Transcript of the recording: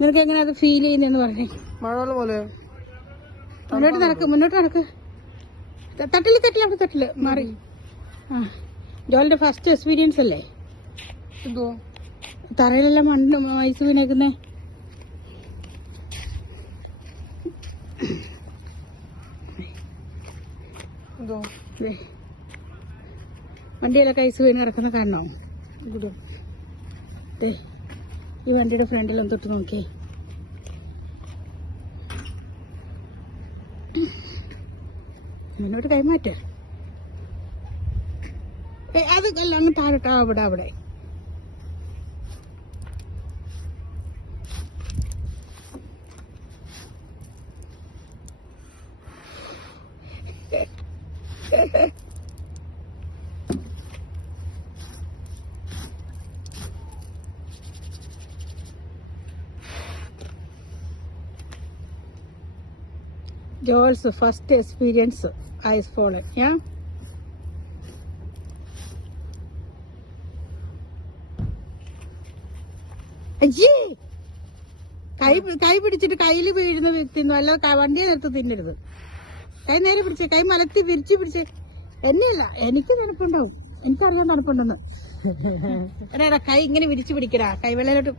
നിനക്ക് എങ്ങനെ അത് ഫീൽ ചെയ്യുന്നെന്ന് പറഞ്ഞേ? മഴ പോലെ. മുന്നോട്ട് നടക്ക്. തട്ടില് മാറി. ആ, ജോലിന്റെ ഫസ്റ്റ് എക്സ്പീരിയൻസ് അല്ലേ? തറയിലെല്ലാം മണ്ണ് ഐസ് വീണേക്കുന്നേ. വണ്ടിയിലൊക്കെ ഐസ് വീണ് കിടക്കുന്ന കാണണോ? ഈ വണ്ടിയുടെ ഫ്രണ്ടിലൊന്ന് തൊട്ട് നോക്കി. മുന്നോട്ട് കൈമാറ്റ. അത് അല്ല, അങ്ങ് താഴോട്ടോ. അവിടെ Joel's first experience ice fallen, yeah? അയ്യേ, കൈ പിടിച്ചിട്ട് കയ്യിൽ വീഴുന്ന തിന്നു, അല്ലാതെ വണ്ടിയെ നിർത്ത് തിന്നരുത്. കൈ നേരെ പിടിച്ച്, കൈ മലത്തി വിരിച്ച് പിടിച്ച്. എന്നെയല്ല, എനിക്ക് തണുപ്പുണ്ടാവും. എനിക്കറിയാൻ തണുപ്പുണ്ടെന്ന്. കൈ ഇങ്ങനെ വിരിച്ചു പിടിക്കടാ. കൈവെള്ളയിലോട്ട്